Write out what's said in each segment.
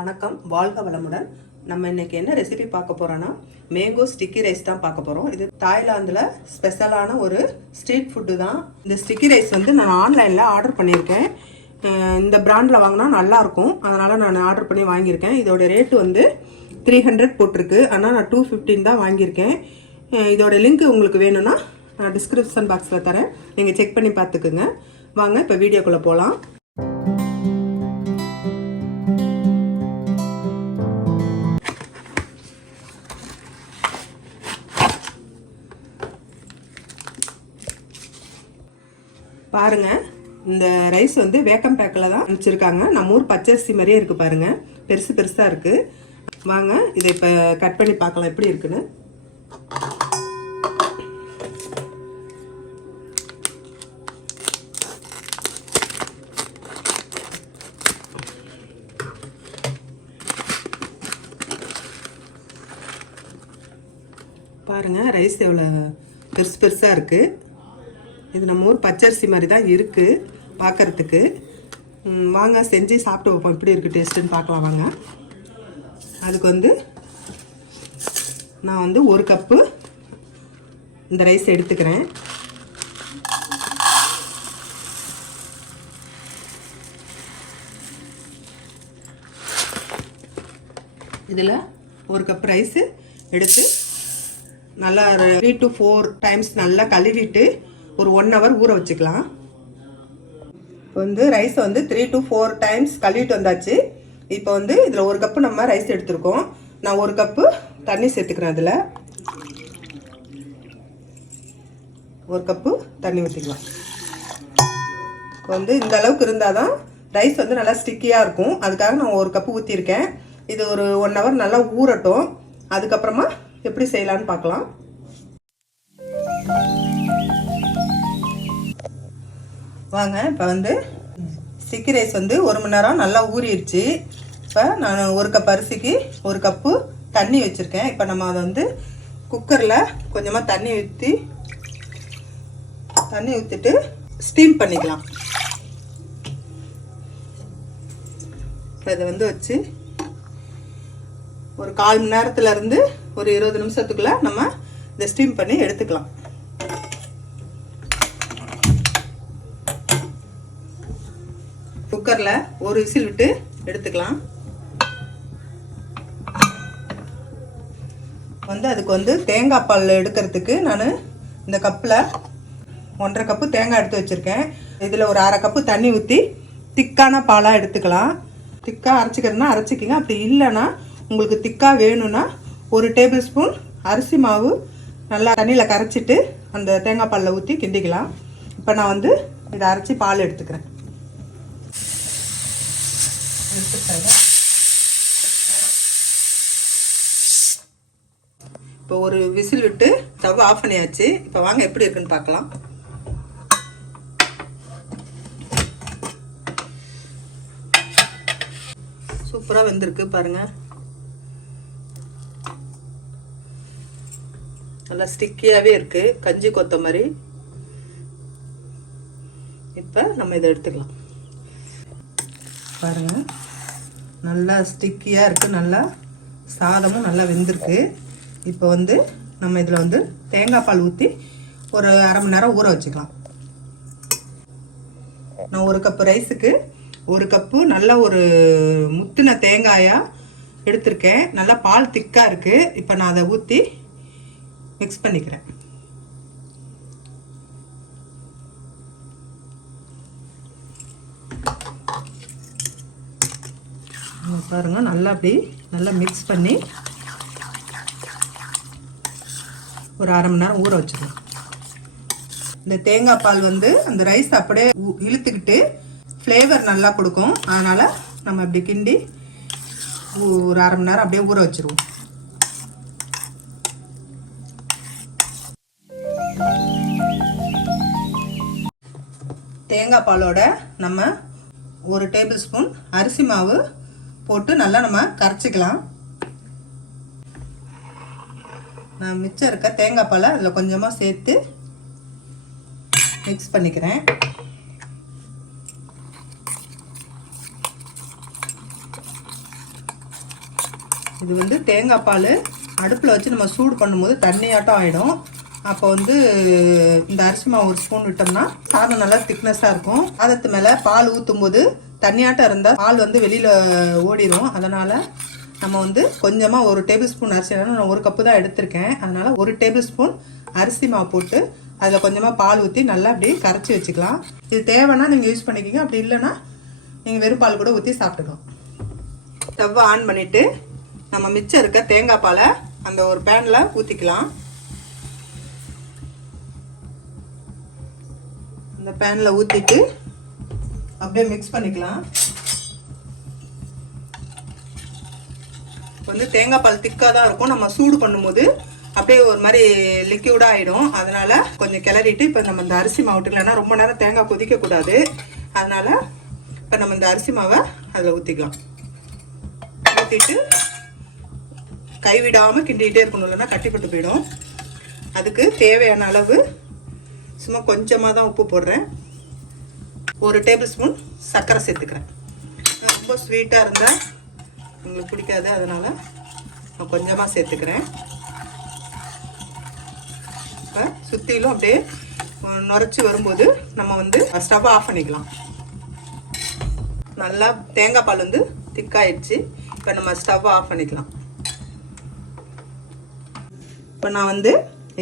வணக்கம், வாழ்க வளமுடன். நம்ம இன்னைக்கு என்ன ரெசிபி பார்க்க போறோம்னா மேங்கோ ஸ்டிக்கி ரைஸ் தான் பார்க்க போறோம். இது தாய்லாந்துல ஸ்பெஷலான ஒரு ஸ்ட்ரீட் ஃபுட்டு தான். இந்த ஸ்டிக்கி ரைஸ் வந்து நான் ஆன்லைன்ல ஆர்டர் பண்ணியிருக்கேன். இந்த பிராண்ட்ல வாங்கினா நல்லா இருக்கும், அதனால நான் ஆர்டர் பண்ணி வாங்கியிருக்கேன். இதோட ரேட்டு வந்து 300 போட்டிருக்கு, ஆனால் நான் 215 தான் வாங்கியிருக்கேன். இதோட லிங்க் உங்களுக்கு வேணும்னா நான் டிஸ்கிரிப்ஷன் பாக்ஸில் தரேன், நீங்கள் செக் பண்ணி பார்த்துக்குங்க. வாங்க இப்போ வீடியோக்குள்ளே போகலாம். பாருங்க, இந்த ரைஸ் வந்து வேக்கம் பேக்கில் தான் அனுப்பிச்சிருக்காங்க. நம்ம ஊர் பச்சரிசி மாதிரியே இருக்கு பாருங்க, பெருசு பெருசா இருக்கு. வாங்க இதை இப்போ கட் பண்ணி பார்க்கலாம் எப்படி இருக்குன்னு. பாருங்க, ரைஸ் எவ்வளோ பெருசு பெருசா இருக்கு. இது நம்ம ஊர் பச்சரிசி மாதிரி தான் இருக்குது பார்க்குறதுக்கு. வாங்க செஞ்சு சாப்பிட்டு வைப்போம், எப்படி இருக்குது டேஸ்ட்டுன்னு பார்க்கலாம் வாங்க. அதுக்கு வந்து நான் வந்து 1 கப்பு இந்த ரைஸ் எடுத்துக்கிறேன். இதில் 1 கப் ரைஸு எடுத்து நல்லா 3 to 4 டைம்ஸ் நல்லா கழுவிட்டு ஒரு 1 hour ஊற வச்சுக்கலாம். இப்போ வந்து ரைஸை வந்து 3 to 4 டைம்ஸ் கழுவிட்டு வந்தாச்சு. இப்போ வந்து இதில் 1 கப்பு நம்ம ரைஸ் எடுத்துருக்கோம். நான் 1 கப்பு தண்ணி சேர்த்துக்கிறேன். அதில் 1 கப்பு தண்ணி ஊற்றிக்கலாம். இப்போ வந்து இந்த அளவுக்கு இருந்தால் தான் ரைஸ் வந்து நல்லா ஸ்டிக்கியாக இருக்கும், அதுக்காக நான் 1 கப்பு ஊற்றிருக்கேன். இது ஒரு 1 hour நல்லா ஊறட்டும், அதுக்கப்புறமா எப்படி செய்யலான்னு பார்க்கலாம். வாங்க, இப்போ வந்து ஸ்டிக்கி ரைஸ் வந்து 1 மணி நேரம் நல்லா ஊறிடுச்சு. இப்போ நான் 1 கப் அரிசிக்கு 1 கப்பு தண்ணி வச்சுருக்கேன். இப்போ நம்ம அதை வந்து குக்கரில் கொஞ்சமாக தண்ணி ஊற்றிட்டு ஸ்டீம் பண்ணிக்கலாம். இப்போ இதை வந்து வச்சு ஒரு 1/4 மணி நேரத்துலேருந்து ஒரு 20 நிமிஷத்துக்குள்ளே நம்ம இதை ஸ்டீம் பண்ணி எடுத்துக்கலாம். குக்கரில் ஒரு விசில் விட்டு எடுத்துக்கலாம். வந்து அதுக்கு வந்து தேங்காய் பால் எடுக்கிறதுக்கு நான் இந்த கப்பில் 1.5 கப்பு தேங்காய் எடுத்து வச்சுருக்கேன். இதில் ஒரு 1/2 கப்பு தண்ணி ஊற்றி திக்கான பாலாக எடுத்துக்கலாம். திக்காக அரைச்சிக்கிறதுனா அரைச்சிக்கிங்க, அப்படி இல்லைன்னா உங்களுக்கு திக்காக வேணும்னா 1 டேபிள் ஸ்பூன் அரிசி மாவு நல்லா தண்ணியில் கரைச்சிட்டு அந்த தேங்காய் பாலில் ஊற்றி கிண்டிக்கலாம். இப்போ நான் வந்து இதை அரைச்சி பால் எடுத்துக்கிறேன். இப்போ ஒரு விசில் விட்டு ஸ்டவ் ஆஃப் பண்ணியாச்சு. இப்போ வாங்க எப்படி இருக்குன்னு பார்க்கலாம். சூப்பராக வெந்திருக்கு பாருங்க, நல்லா ஸ்டிக்கியாகவே இருக்கு, கஞ்சி கொத்த மாதிரி. இப்போ நம்ம இதை எடுத்துக்கலாம். பாருங்க, நல்லா ஸ்டிக்கியாக இருக்குது, நல்லா சாதமும் நல்லா வெந்திருக்கு. இப்போ வந்து நம்ம இதில் வந்து தேங்காய் பால் ஊற்றி ஒரு 1/2 மணி நேரம் ஊற வச்சுக்கலாம். நான் 1 கப்பு ரைஸுக்கு 1 கப்பு நல்ல ஒரு முத்தின தேங்காயாக எடுத்திருக்கேன். நல்லா பால் திக்காக இருக்குது. இப்போ நான் அதை ஊற்றி மிக்ஸ் பண்ணிக்கிறேன். பாருங்க, நல்லா அப்படி நல்லா மிக்ஸ் பண்ணி ஒரு 1/2 மணி நேரம் ஊற வச்சுக்கலாம். இந்த தேங்காய் பால் வந்து அந்த ரைஸ் அப்படியே இழுத்துக்கிட்டு ஃப்ளேவர் நல்லா கொடுக்கும், அதனால நம்ம அப்படி கிண்டி ஒரு 1/2 மணி நேரம் அப்படியே ஊற வச்சிருவோம். தேங்காய் பாலோட நம்ம 1 டேபிள் ஸ்பூன் அரிசி மாவு போட்டு நல்லா நம்ம கரைச்சிக்கலாம். நான் மிச்சம் இருக்க தேங்காய் பாலை அதில் கொஞ்சமாக சேர்த்து மிக்ஸ் பண்ணிக்கிறேன். இது வந்து தேங்காய் பால் அடுப்பில் வச்சு நம்ம சூடு பண்ணும்போது தண்ணியாட்டம் ஆகிடும். அப்போ வந்து இந்த அரிசி மாவு ஒரு ஸ்பூன் விட்டோம்னா சாதம் நல்லா திக்னஸாக இருக்கும். சாதத்து மேலே பால் ஊற்றும் போது தண்ணியாட்டம் இருந்தால் பால் வந்து வெளியில் ஓடிடும். அதனால் நம்ம வந்து கொஞ்சமாக 1 டேபிள் ஸ்பூன் அரிசி, நான் 1 கப்பு தான் எடுத்திருக்கேன். அதனால் 1 டேபிள் ஸ்பூன் அரிசி மாவு போட்டு அதில் கொஞ்சமாக பால் ஊற்றி நல்லா அப்படியே கரைச்சி வச்சுக்கலாம். இது தேவைன்னா நீங்கள் யூஸ் பண்ணிக்கிங்க, அப்படி இல்லைன்னா நீங்கள் வெறும் பால் கூட ஊற்றி சாப்பிட்டுக்கலாம். ஸ்டவ்வை ஆன் பண்ணிவிட்டு நம்ம மிச்சம் இருக்க தேங்காய் பாலை அந்த ஒரு பேனில் ஊற்றிக்கலாம். இந்த பேனில் ஊற்றிட்டு அப்படியே மிக்ஸ் பண்ணிக்கலாம். வந்து தேங்காய் பால் திக்காக தான் இருக்கும். நம்ம சூடு பண்ணும்போது அப்படியே ஒரு மாதிரி லிக்யூடாக ஆகிடும். அதனால் கொஞ்சம் கிளறிட்டு இப்போ நம்ம இந்த அரிசி மாவு இல்லைன்னா ரொம்ப நேரம் தேங்காய் கொதிக்கக்கூடாது. அதனால் இப்போ நம்ம இந்த அரிசி மாவை அதில் ஊற்றிக்கலாம். ஊற்றிட்டு கைவிடாமல் கிண்டிகிட்டே இருக்கணும், இல்லைன்னா கட்டிப்பட்டு போயிடும். அதுக்கு தேவையான அளவு சும்மா கொஞ்சமாக தான் உப்பு போடுறேன். 1 டேபிள் ஸ்பூன் சர்க்கரை சேர்த்துக்கிறேன். ரொம்ப ஸ்வீட்டாக இருந்தால் உங்களுக்கு பிடிக்காது, அதனால் நான் கொஞ்சமாக சேர்த்துக்கிறேன். இப்போ சுற்றிலும் அப்படியே நுரைச்சி வரும்போது நம்ம வந்து ஸ்டவ் ஆஃப் பண்ணிக்கலாம். நல்லா தேங்காய் பால் வந்து திக்காயிடுச்சு. இப்போ நம்ம ஸ்டவ் ஆஃப் பண்ணிக்கலாம். இப்போ நான் வந்து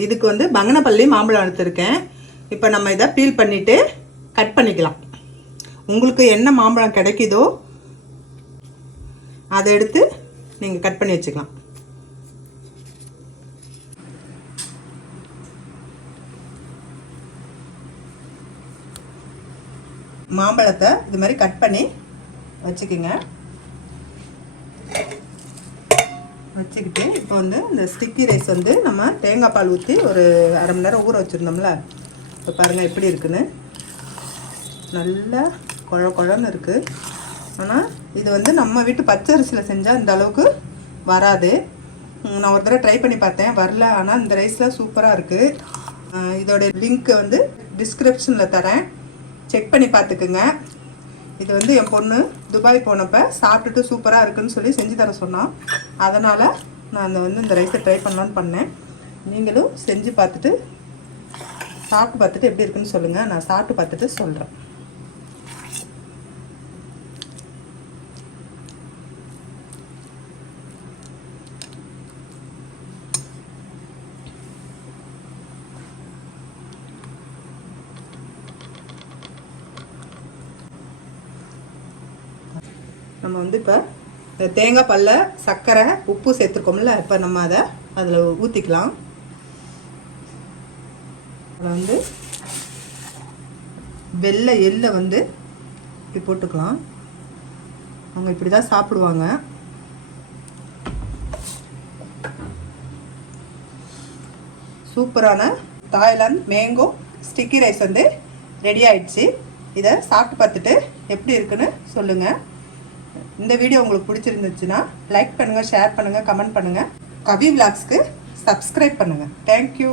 இதுக்கு வந்து பங்கனப்பள்ளி மாம்பழம் எடுத்திருக்கேன். இப்போ நம்ம இதை பீல் பண்ணிவிட்டு கட் பண்ணிக்கலாம். உங்களுக்கு என்ன மாம்பழம் கிடைக்குதோ அதை எடுத்து நீங்கள் கட் பண்ணி வச்சுக்கலாம். மாம்பழத்தை இது மாதிரி கட் பண்ணி வச்சுக்கோங்க. வச்சுக்கிட்டு இப்போ வந்து இந்த ஸ்டிக்கி ரைஸ் வந்து நம்ம தேங்காய் பால் ஊற்றி ஒரு அரை மணி நேரம் ஊற வச்சுருந்தோம்ல, இப்போ பாருங்கள் எப்படி இருக்குன்னு. நல்லா குழன்னு இருக்குது. ஆனால் இது வந்து நம்ம வீட்டு பச்சரிசியில் செஞ்சால் இந்த அளவுக்கு வராது. நான் ஒரு தடவை ட்ரை பண்ணி பார்த்தேன், வரல. ஆனால் இந்த ரைஸில் சூப்பராக இருக்குது. இதோடைய லிங்க் வந்து டிஸ்கிரிப்ஷனில் தரேன், செக் பண்ணி பார்த்துக்குங்க. இது வந்து என் பொண்ணு துபாய் போனப்போ சாப்பிட்டுட்டு சூப்பராக இருக்குன்னு சொல்லி செஞ்சு தர சொன்னான். அதனால் நான் வந்து இந்த ரைஸை ட்ரை பண்ணலான்னு பண்ணேன். நீங்களும் செஞ்சு பார்த்துட்டு சாப்பிட்டு பார்த்துட்டு எப்படி இருக்குன்னு சொல்லுங்கள். நான் சாப்பிட்டு பார்த்துட்டு சொல்கிறேன். நம்ம வந்து இப்போ தேங்காய் பால்ல சர்க்கரை உப்பு சேர்த்துருக்கோம்ல, இப்போ நம்ம அதை அதில் ஊற்றிக்கலாம். அதில் வந்து வெள்ளை எள்ளை வந்து இப்படி போட்டுக்கலாம். அவங்க இப்படி தான் சாப்பிடுவாங்க. சூப்பரான தாய்லாந்து மேங்கோ ஸ்டிக்கி ரைஸ் வந்து ரெடி ஆயிடுச்சு. இதை சாப்பிட்டு பார்த்துட்டு எப்படி இருக்குன்னு சொல்லுங்கள். இந்த வீடியோ உங்களுக்கு பிடிச்சிருந்துச்சுன்னா லைக் பண்ணுங்கள், ஷேர் பண்ணுங்கள், கமெண்ட் பண்ணுங்கள். கவி விலாக்ஸ்க்கு சப்ஸ்கிரைப் பண்ணுங்கள். தேங்க்யூ.